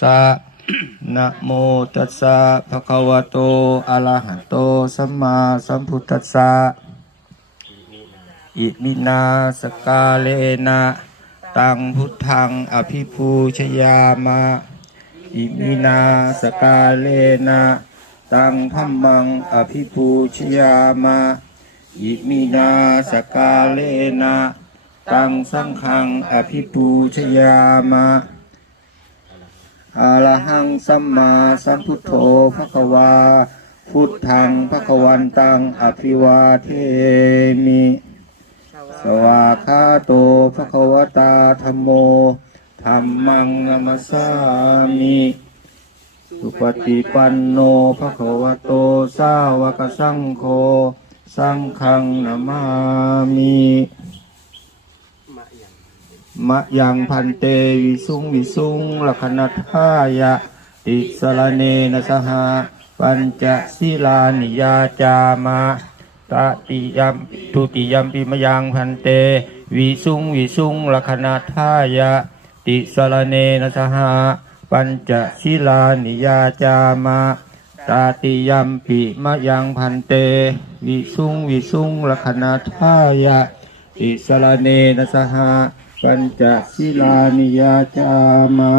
สะนะโมตัสสะภะคะวะโตอะระหะโตสัมมาสัมพุทธัสสะอิมินาสกาเลนะตังพุทธังอภิปูชยามะอิมินาสกาเลนะตังธัมมังอภิปูชยามะอิมินาสกาเลนะตังสังฆังอภิปูชยามะ อะระหังสัมมาสัมพุทโธภะคะวา พุทธังภะคะวันตังอภิวาเทมิ สวาคาโตภะคะวตาธัมโมธัมมังนัมสสามิสุปฏิปันโนภะคะวะโตสาวกสังโฆ สังฆังนามามิ มะยังพันเตวิสุงวิสุงลัคนัทายะติสรเนนะสหะปัญจศีลานิยาจามะตติยัมทุติยัมปิมยังพันเตวิสุงวิสุงลัคนัทายะ ติสรเนนะสหะปัญจศีลานิยาจามะตติยัมปิมยังพันเต วิสุงวิสุงลัคนัทายะ ติสรเนนะสหะ ปัญจศีลานิยาจามะ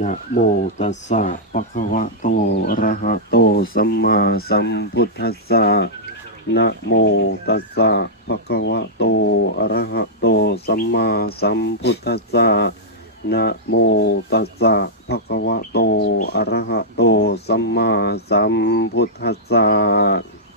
นะโมตัสสะปะคะวะโตอะระหะโตสัมมาสัมพุทธัสสะนะโมตัสสะปะคะวะโตอะระหะโตสัมมาสัมพุทธัสสะนะโมตัสสะภะคะวะโตอะระหะโตสัมมาสัมพุทธัสสะ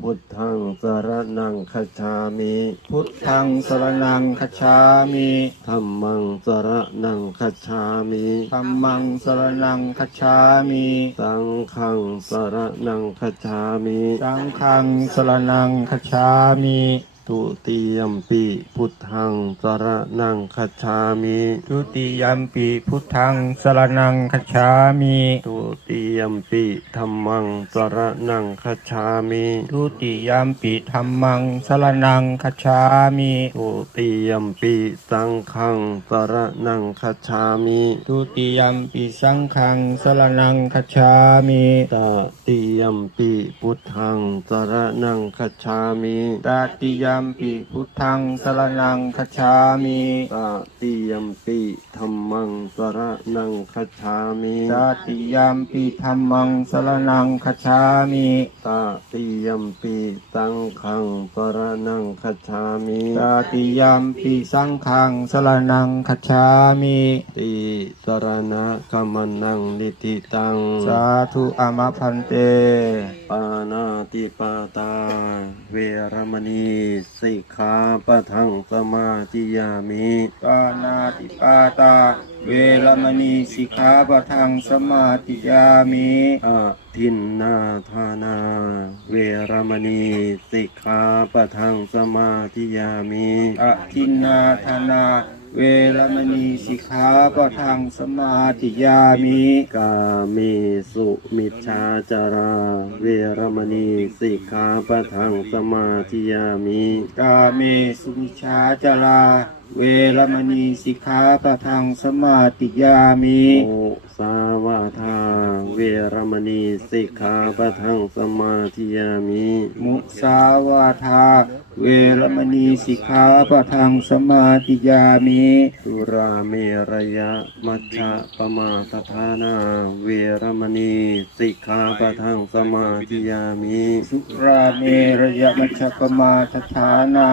พุทธังสรณังคัจฉามิพุทธังสรณังคัจฉามิธัมมังสรณังคัจฉามิธัมมังสรณังคัจฉามิสังฆังสรณังคัจฉามิสังฆังสรณังคัจฉามิ ทุติยมปิพุทธังสรณังคัจฉามิทุติยัมปิพุทธังสรณังคัจฉามิทุติยมปิธัมมังสรณังคัจฉามิทุติยัมปิธรรมังสรณังคัจฉามิทุติยมปิสังฆังสรณังคัจฉามิทุติยัมปิสังฆังสรณังคัจฉามิตติยมปิพุทธังสรณังคัจฉามิตติยัมปิพุทธังสรณังคัจฉามิตติยมปิธัมมังสรณังคัจฉามิตติยัมปิธรรมังสรณังคัจฉามิตติยมปิสังฆังสรณังคัจฉามิตติยัมปิสังฆังสรณังคัจฉามิติสรณะกัมนังนิติตังสาธุอามะพันเตปานาติปาตาเวรมณีสิกขาปะทังสมาธิยามิปานาติปาตา เวรมณีสิกขาปะทังสมาติยามิอา ทินนาทานา เวรมณีสิกขาปะทังสมาธิยามิอะทินนาธนา เวรมณีสิกขาปะทังสมาติยามิ กาเมสุมิชฌาจารา เวรมณีสิกขาปะทังสมาธิยามิ กาเมสุมิชาจาราเวรมณีสิกขาปะทังสมาติยามิโอสาวาทาเวรมณีสิกขาปะทังสมาธิยามิมุสาวาทาเวรมณีสิกขาปะทังสมาติยามิสุราเมระยะมัชฌะปมาสทานาเวรมณีสิกขาปะทังสมาธิยามิสุราเมระยะมัชฌปมาทฐานา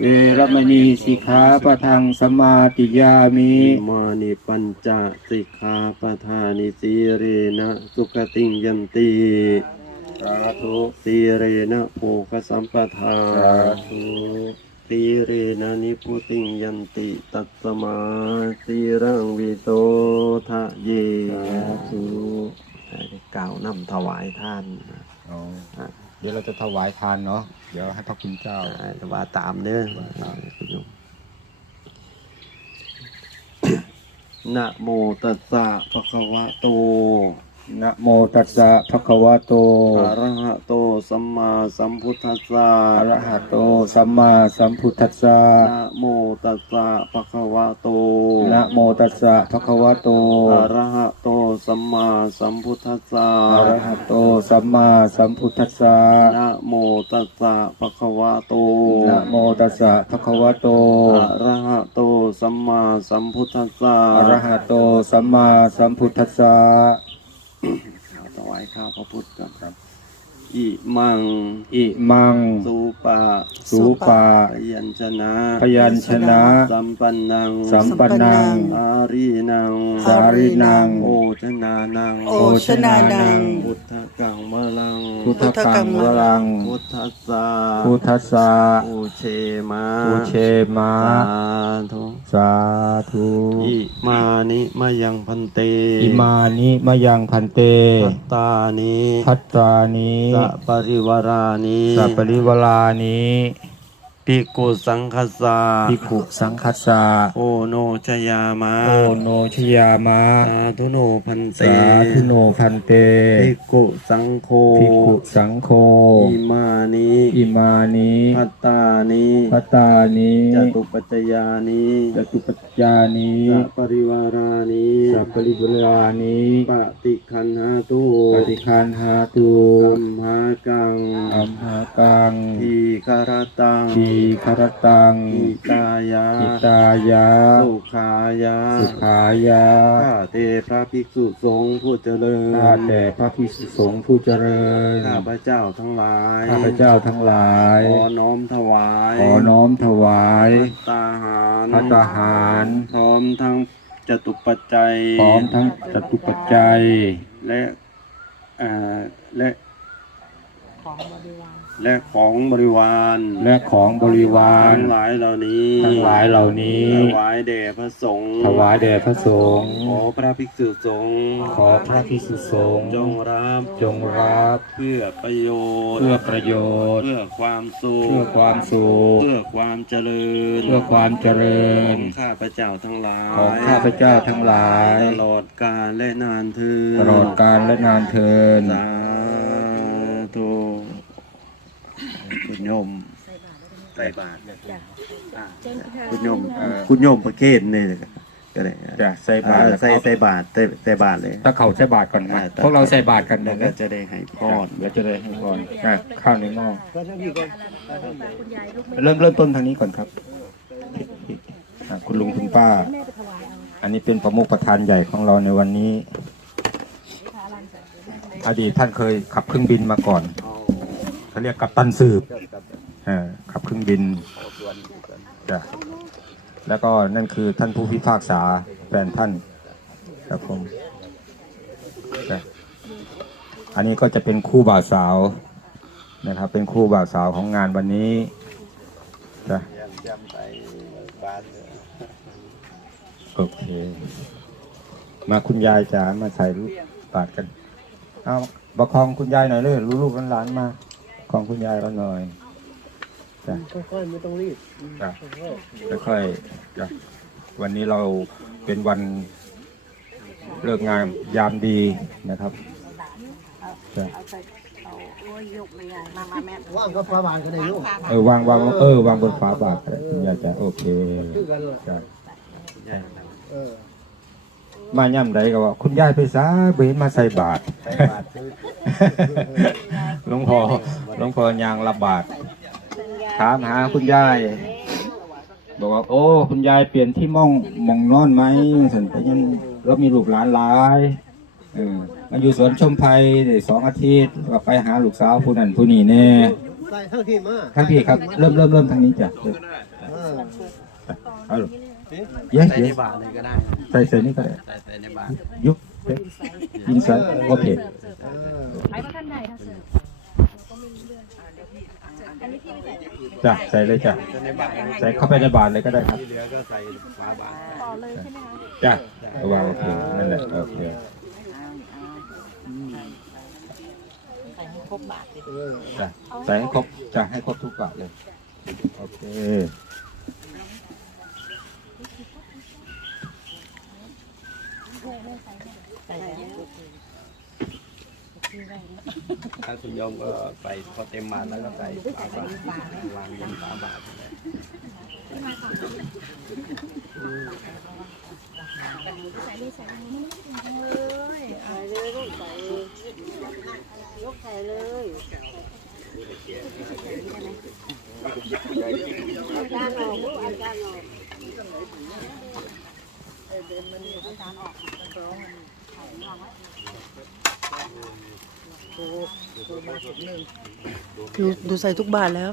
เวรมณีสิกขาปะทังสมาติยามิ อิมานิปัญจสิกขาปทานิสีเรนะสุขติงยันติสาธุสีเรนะโภคสัมปทาสาธุสีเรนะนิพุติงยันติตัตตมาสีรังวิโตทะเยสาธุกล่าวนำถวายท่าน อ๋อเเดี๋ยวเราจะถวายทานเนาะเดี๋ยวให้พระคุณเจ้าแว่าตามเด้อนะโมตัสสะภะคะวะโต นะโมตัสสะภะคะวะโต อะระหะโตสัมมาสัมพุทธัสสะอะระหะโต สัมมาสัมพุทธัสสะนะโมตัสสะภะคะวะโตนะโมตัสสะภะคะวะโต อะระหะโตสัมมาสัมพุทธัสสะอะระหะโต สัมมาสัมพุทธัสสะนะโมตัสสะภะคะวะโตนะโมตัสสะภะคะวะโต อะระหะโตสัมมาสัมพุทธัสสะอะระหะโต สัมมาสัมพุทธัสสะ ถวายข้าวพระพุทธก่อนครับ อิมัง อิมัง สุปะสูปาพยัญชนะพยัญชนะ สัมปันนัง สัมปันนัง อารีนัง สารินัง โอชนานัง โอชนานัง พุทธกังวลัง พุทธกังวรัง พุทธัสสะพุทธัสสะอุเชมาอุเชมา สาธุ สาธุ อิมานิมายังพันเต อิมานิมะยังพันเตพัตตานิพัตตานิสัปริวารานิสัปปริวลานิ ปิกุสังคสาภิกขุสังคัสสะโอโนชยามาโอโนชยามะสาธุโนพันเตสาธุโนพันเตภิกขุสังโฆภิกขุสังโฆอิมานิอิมานิพัตตานิพัตตานิจตุปัจจยานิจตุปัจจานิสัปริวารานิสัพปริวลานิปฏิคันหาตุปฏิคานหาตุอัมหากังอัมหากังทีคารตังทีคารตังอิตายาอิตายะสุขายา สุขายะข้าเทพระภิกษุสงฆ์ผู้เจริญข้าแต่พระภิกษุสงฆ์ผู้เจริญข้าพระเจ้าทั้งหลายข้าพเจ้าทั้งหลาย ขอน้อมถวาย ขอน้อมถวายตาหารพระตาหาร พร้อมทั้งจตุปัจจัย พร้อมทั้งจตุปัจจัย และเอ่อและ และของบริวารและของบริวารทั้งหลายเหล่านี้ทั้งหลายเหล่านี้ถวายแด่พระสงฆ์ถวายแด่พระสงฆ์ขอพระภิกษุสงฆ์ขอพระภิกษุสงฆ์จงรับจงรับเพื่อประโยชน์เพื่อประโยชน์ เพื่อความสุขเพื่อความสุขเพื่อความเจริญ เพื่อความเจริญของข้าพระเจ้าทั้งหลายของข้าพเจ้าทั้งหลาย ตลอดกาลและนานเทืนตลอดกาลและนานเทิน สาธุคุณ โยมใส่บาตรอ่าคุณโยมคุณโยมประเคนนี่ก็ได้จะใส่บาตรอ่ใส่ใส่บาตรใส่ใส่บาตรเลย ถ้าเขาใส่บาตรก่อนมาอ่าพวกเราใส่บาตรกันแล้นะวก็จะได้ให้พรแล้วจะได้ให้ก่อนอะข้าวในหม้อเริ่มเริ่มต้นทางนี้ก่อนครับอะคุณลุงคุณป้า อันนี้เป็นประมุขประธานใหญ่ของเราในวันนี้ อดีตท่านเคยขับเครื่องบินมาก่อน เขาเรียกกัปตันสืบเออขับเครื่องบินจ้ะแล้วก็นั่นคือท่านผู้พิพากษาแฟนท่านครับผมจ้ะอันนี้ก็จะเป็นคู่บ่าวสาวนะครับ เป็นคู่บ่าวสาวของงานวันนี้จ้ะโอเค มาคุณยายจ๋ามาใส่รูปบาทกัน เอาประคองคุณยายหน่อยเลยลูกๆหลานๆมา ประคองคุณยายเราหน่อยจ้ะค่อยๆไม่ต้องรีบจ้ะค่อยๆจ้ะวันนี้เราเป็นวันเลิกงานยามดีนะครับจ้ะว่างก็ฟ้าบานกันได้ลูกเออวางวางเออวางบนฝาบาทคุณยายจะโอเคคือกันล่ะจ้ะเออ มาย่ำใดก็ว่าคุณยายไปซะเบนมาใส่บาทหลวงพ่อหลวงพ่อยางระบาดถามหาคุณยายบอกว่าโอ้ คุณยายเปลี่ยนที่มองมองนอนไหมสันไปยันเรามีลูกหลานหลายเออมาอยู่สวนชมไผ่ได้สองอาทิตย์ก็ไปหาลูกสาวผู้นั้นผู้นี้แน่ใส่ทั้งที่มาทั้งพี่ครับ เริ่มเริ่มเริ่มทางนี้จ้ะเออเอาลูก เย้ใส่เย้ในบาตรเลยก็ได้ใส่ใส่นี่ก็ได้ใส่ใส่ในบาตรยุบเอ๊ะยินใส่โอเคเออจ้ะใส่เลยจ้ะในบาตรใส่เข้าไปในบาทเลยก็ได้ครับที่เหลือก็ใส่ฝาบาตรจ้ะเอาวางโอเคนั่นแหละโอเคเออจ้ะใส่ให้ครบจ้ะให้ครบทุกบาทเลยโอเค ทางคุณยมก็ใส่พอเต็มมาแล้วก็ใส่ปฝาบาทวางเงินฝาบาทเลยใส่เลยใส่เลยใส่เลยลูกใส่ยกใส่เลยอาจารย์ออกลูกอาจารย์ออก ทุกบาทแล้ว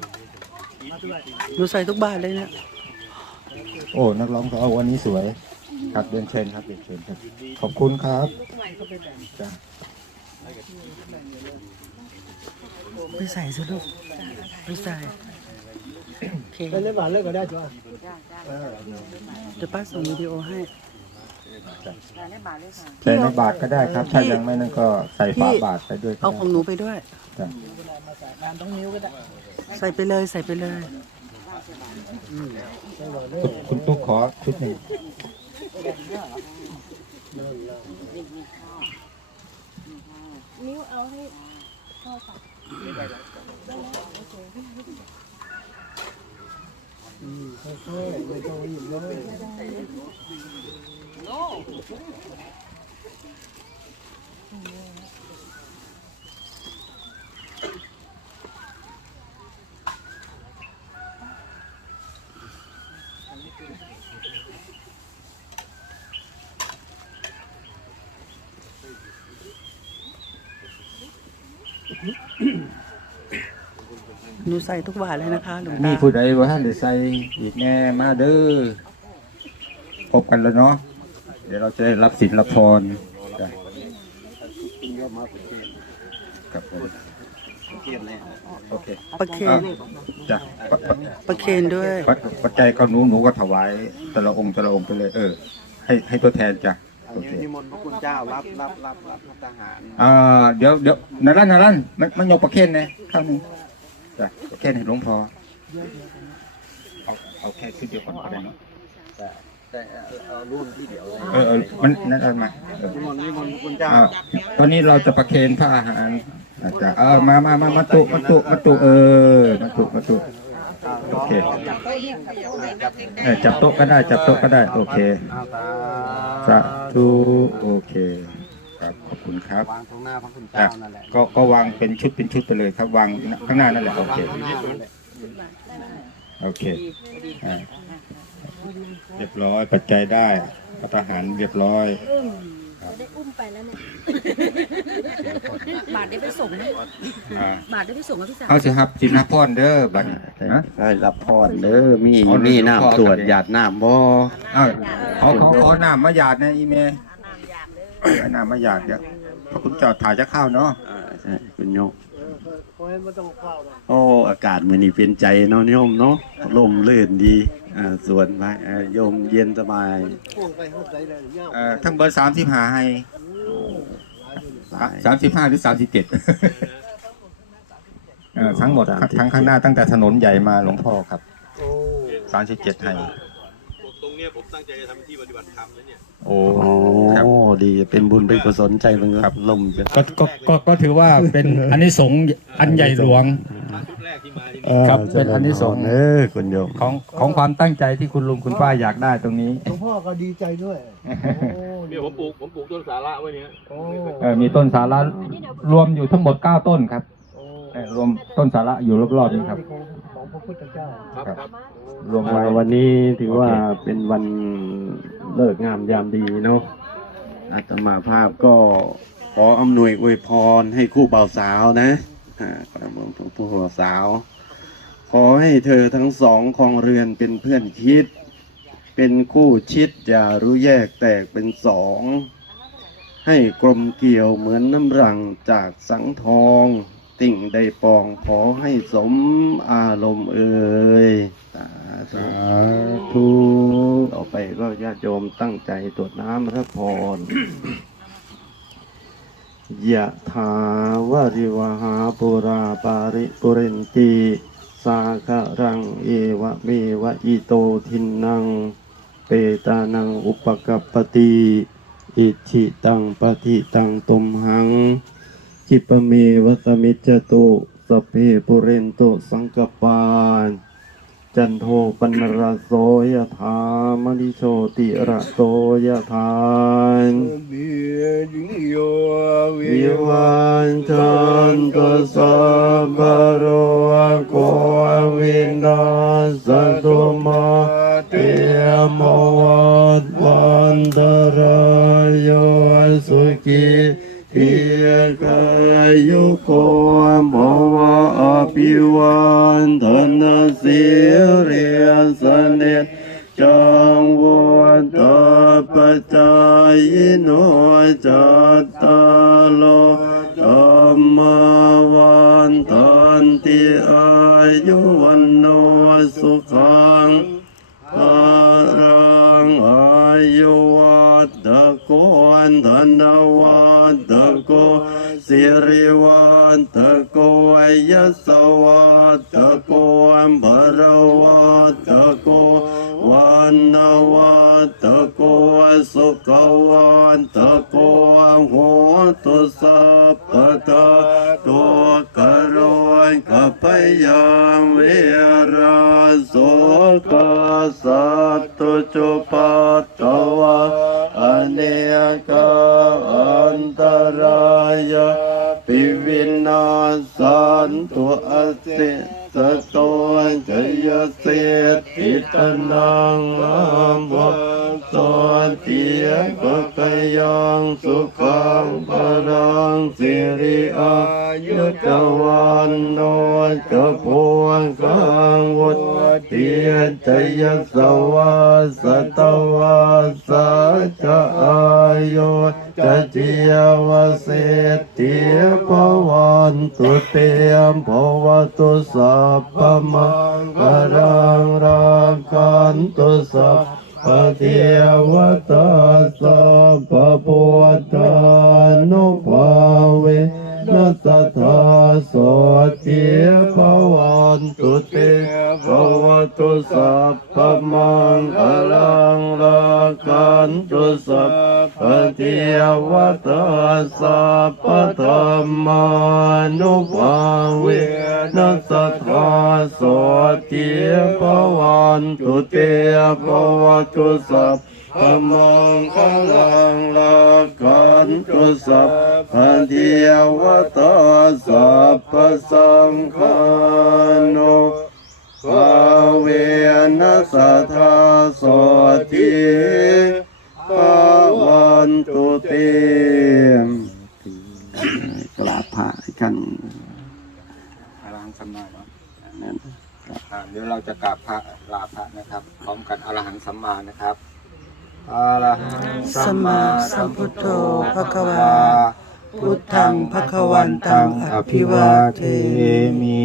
หนูใส่ทุกบาทเลยเนี่ยโอ้นักร้องเขาวันนี้สวย ครับเรียนเชิญครับเรียนเชิญครับ ขอบคุณครับจ้ะไปใส่สิลูกไปใส่โอเคเป็นเล่นบาทเลิกก็ได้จ้ะเออเดี๋ยวป้าส่งวิดีโอให้ ใส่ในบาทก็ได้ครับ ถ้ายังไม่นั่นก็ใส่ฝาบาทไปด้วยก็เอาของหได้นูไปด้วยจ้ะใส่ไปเลยใส่ไปเลย คุณคุณตุ๊กขอชุดหนึ่งอืมค่ อยๆไม่ต้องรีบเลย หนูใส่ทุกบาทเลยนะคะหลวงมีตาผู้ใดว่าท่านได้ใส่อีกแน่มาเด้อพบกันแล้วเนาะเดี๋ยวเราจะได้รับสินรับพรจ้ะครับผมเทียบเลยโอเคประเคนอะจ้ะปะปะประเคนด้วยปัจปัจจัยก็หนูหนูก็ถวายแต่ละองค์แต่ละองค์ไปเลย เออ ให้ให้ตัวแทนจ้ะโอเคนิมนต์พระคุณเจ้ารับรับรับรับพระทหารอ่าเดี๋ยวเดี๋ยวนารันนารันมันมันยกประเคนนะข้างหนึง จ้ะประเคนให้หลวงพ่อเอาเอาแค่ชุดเดียวก่อนก็ได้เนาะแต่แต่เอารุ่นที่เดียวเลยเออเออมันนั่นเอามาเออนิมนต์นิมนต์พระคุณเจ้า อ่าตอนนี้เราจะประเคนพระอาหารอาจารย์เออมามามามาตุมาตุมาตุเออมาตุมาตุโอเคเออจับโต๊ะก็ได้จับโต๊ะก็ได้ โอเคอาตาสาธุโอเค ครับขอบคุณครับวางตรงหน้าพระคุณอะเจ้านั่นแหละก็ก็วางเป็นชุดเป็นชุดไปเลยครับ วางข้างหน้านั่นแหละโอเคข้างหน้านั่นแหละโอเคอ่าเรียบร้อยปัจจัยได้พัฒหารเรียบร้อยได้อุ้มไปแล้วเนี่ย บาทได้ไปส่งไหมอ่าบาทได้ไปส่งกับพี่สาวเขาสิครับสินพรเด้อบัดนี้นะ ได้รับพรเด้อมีอ๋อมีรับพรน้ำตรวจหยาดน้ำบ่ เอ้าเขาเขาเขาน้ำมาหยาดนะอีเมย์เอาน้ำมาหยาดเดี๋ยวพระคุณเจ้าถ่ายจะเข้าวเนาะอ่าใช่คุณโยมเพราะฉะนั้นไม่ต้องเข้าหรอกโอ้อากาศมื้อนี้เป็นใจเนาะโยมเนาะลมลื่นดีอ่าส่วนไปอ่าโยมเย็นสบายพ่วงไปห้องใส่เลยเงาเอ่อทั้งเบอร์สามสิบห้าให้สายสามสิบห้าหรือสามสิบเจ็ดเอ่อทั้งหมดทั้งทั้งข้างหน้าตั้งแต่ถนนใหญ่มาหลวงพ่อครับโอ้ สามสิบเจ็ดให้ตร งเนี้ยผมตั้งใจจะทำที่ปฏิบัติธรรมนะเนี่ย โอ้โอ้ครับดีเป็นบุญเป็นกุศลใจมันก็ครับลมจะ ก็ก็ก็ก็ถือว่าเป็นอันนี้สงส์อันใหญ่หลวงชุดแรกที่มาที่เออครับเป็นอานิสงส์ เออคุณโยมของของความตั้งใจที่คุณลุงคุณป้าอยากได้ตรงนี้ หลวงพ่อก็ดีใจด้วย โอ้เนี่ยผมปลูกผมปลูกต้นสาระไว้เนี่ยโอ้เออมีต้นสาระรวมอยู่ทั้งหมดเก้าต้นครับโอ้เออรวมต้นสาระอยู่รอบๆนี้ครับของของ พระพุทธเจ้า ครับครับครับรวมไว้วันนี้ถือว่าโอเคเป็นวันเลิกงามยามดีเนาะอาตมาภาพก็ขออำนวยอวยพรให้คู่บ่าวสาวนะอ่าขออำนวยผู้บ่าวสาว ขอให้เธอทั้งสองครองเรือนเป็นเพื่อนคิด เป็นคู่ชิดอย่ารู้แยกแตกเป็นสอง ให้กลมเกลี่ยวเหมือนน้ำรังจากสังทอง ติ่งได้ปองขอให้สมอารมณ์เอ่ยสาธุสาธุต่อไปก็ญาติโยมตั้งใจตรวจน้ำพระพรยะถาวาริวหาปุราปาริปุเรนตีสาครังเอวะเมวะอิโตทินัง เปตานังอุปกัปปติ อิทิตังปฏิตังตุมหัง คิปเมวัสมิจจตุสเพปุเรนตุสังกปานจันโทปนรโสยถามณิโชติระโสยถานวิวันจันตสัพพะโรโกวินาสตุมาเตมวัฏวันตรายสุขี กายุโกภวะอภิวันธนาสิริสเนจังวัฏปัจจายโนจัตตาโลธรรมวันตันติอายุวัน สิริวัตโกอายสวัตโกอัมภรวัตโกวันนวัตโกสุขวันตโกโหตุสัพพทาตัวกโรยกัพยามวิราโสกสัตตุจุปัตตวะ เนกอันตรายาปิวินาสันตุอสิสโตจยเสติตนังอัมวะสนติยปะกยังสุขังปรังสิริอา ยุตวันโนจพวงกังวุติจยสวาสตวาสัจอายุจะจิยวเสติภวันตุเตมภวตุสัพพมังกรังรังกันตุสัพพเทวตาสัพพพุทธานุภาเว นัสธาโสติภวันตุเตภวตุสัพพมังกรังรังกันตุสัพพเทวตาสัพพธรรมานุภาเวนัสธาโสติภวันตุเตภวตุสัพ พมังคลังลากันตุสัพพเทวตาสัพพสังฆานุภาเวนัสธาโสติภวันตุเตกราบพระกันอรหังสัมมาเนาะอ่าเดี๋ยวเราจะกราบพระลาพระนะครับ พร้อมกันอรหังสัมมานะครับ อรหังสัมมาสัมพุทโธภะคะวา พุทธังภะคะวันตังอภิวาเทมิ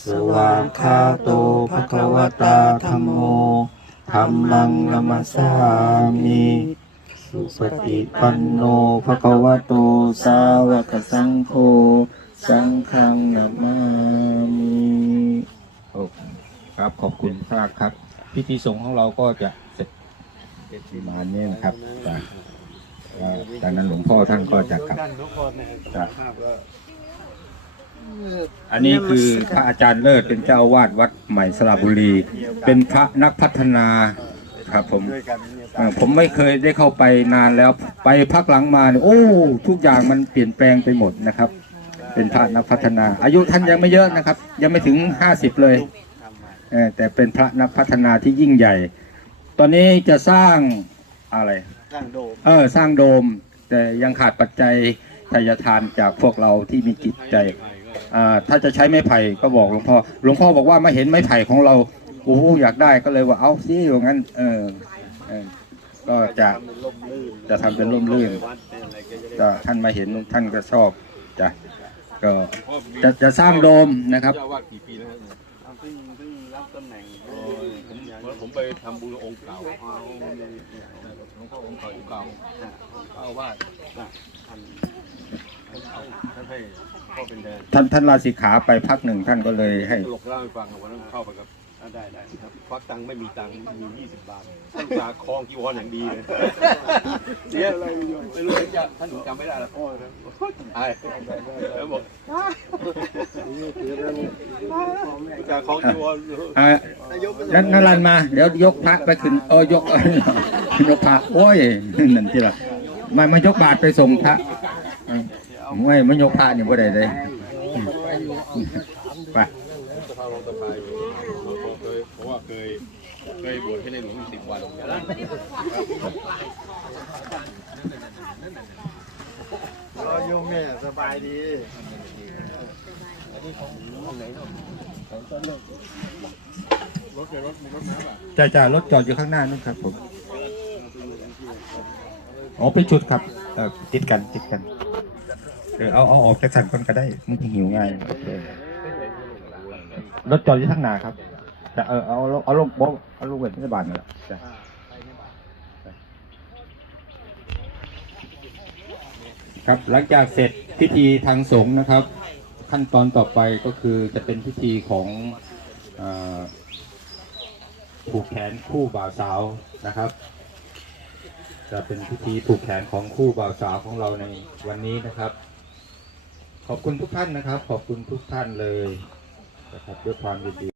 สวากขาโตภะคะวตาธัมโมธัมมังนัมสสามิ สุปฏิปันโนภะคะวะโตสาวกสังโฆ สังฆังนามามิโอ้ครับขอบคุณมากครับ พิธีสงฆ์ของเราก็จะเสร็จ ประมาณนี้นะครับจากอ่าจากนั้นหลวงพ่อท่านก็จะกลับจะอันนี้คือพระอาจารย์เลิศเป็นเจ้าอาวาดวัดใหม่สระบุรี เป็นพระนักพัฒนาครับผมเอ่อผมไม่เคยได้เข้าไปนานแล้วไปพักหลังมาเนี่ยโอ้ ทุกอย่างมันเปลี่ยนแปลงไปหมดนะครับ เป็นพระนักพัฒนา อายุท่านยังไม่เยอะนะครับ ยังไม่ถึงห้าสิบเลยเออแต่เป็นพระนักพัฒนาที่ยิ่งใหญ่ ตอนนี้จะสร้างอะไร สร้างโดม เออสร้างโดม แต่ยังขาดปัจจัยทายทานจากพวกเราที่มีจิตใจอ่าถ้าจะใช้ไม้ไผ่ก็บอกหลวงพ่อหลวงพ่อบอกว่ามาเห็นไม้ไผ่ของเราโอ้โหอยากได้ก็เลยว่าเอาสิอย่างนั้น เออเออก็จะจะทำเป็นร่มรื่นก็ท่านมาเห็นท่านก็ชอบจะก็จะจะสร้างโดมนะครับ ผมไปทำบุญองค์เก่าหลวงพ่อองค์เก่าองค์เก่าเจ้าวาดท่านท่านให้พ่อเป็นแดนท่านท่านลาสิกขาไปพักหนึ่งท่านก็เลยให้ ตลกเล่าให้ฟังวันนั้นเข้าไปกับ อ่าได้ได้ครับควักตังค์ไม่มีตังค์มียี่สิบบาทท่านจ่าคลองจีวรอย่างดีเลยเสียอะไรไม่รู้จะท่านหนูจำไม่ได้ละพ่อนะไอ้แล้วบอกจ่าคลองจีวรอ่านั่นนั่นรันมาเดี๋ยวยกพระไปขึ้นเออยกยกพระโอ้ยนั่นที่ละมามายกบาทไปส่งพระไม่ไม่ยกพระนี่บ่ได้เลยไป สภารองสภาอยู่เคยเพราะว่าเคย เคยบวชให้ในหลวงสิบวันรอโยมแม่สบายดีจ้าจ้ารถจอดอยู่ข้างหน้านู่นครับผมอ๋อเป็นชุดครับเออติดกันติดกันเออเอาเอาออกจากสันคนก็ได้มันหิวง่ายรถจอดอยู่ข้างหน้าครับ จะเออเอาเอาเอาลงบเอาลงเวทพยาบาลนั่นแหละจ้ะครับหลังจากเสร็จพิธีทางสงฆ์นะครับ ขั้นตอนต่อไปก็คือจะเป็นพิธีของเอ่อผูกแขนคู่บ่าวสาวนะครับ จะเป็นพิธีผูกแขนของคู่บ่าวสาวของเราในวันนี้นะครับ ขอบคุณทุกท่านนะครับ ขอบคุณทุกท่านเลยนะครับด้วยความยินดี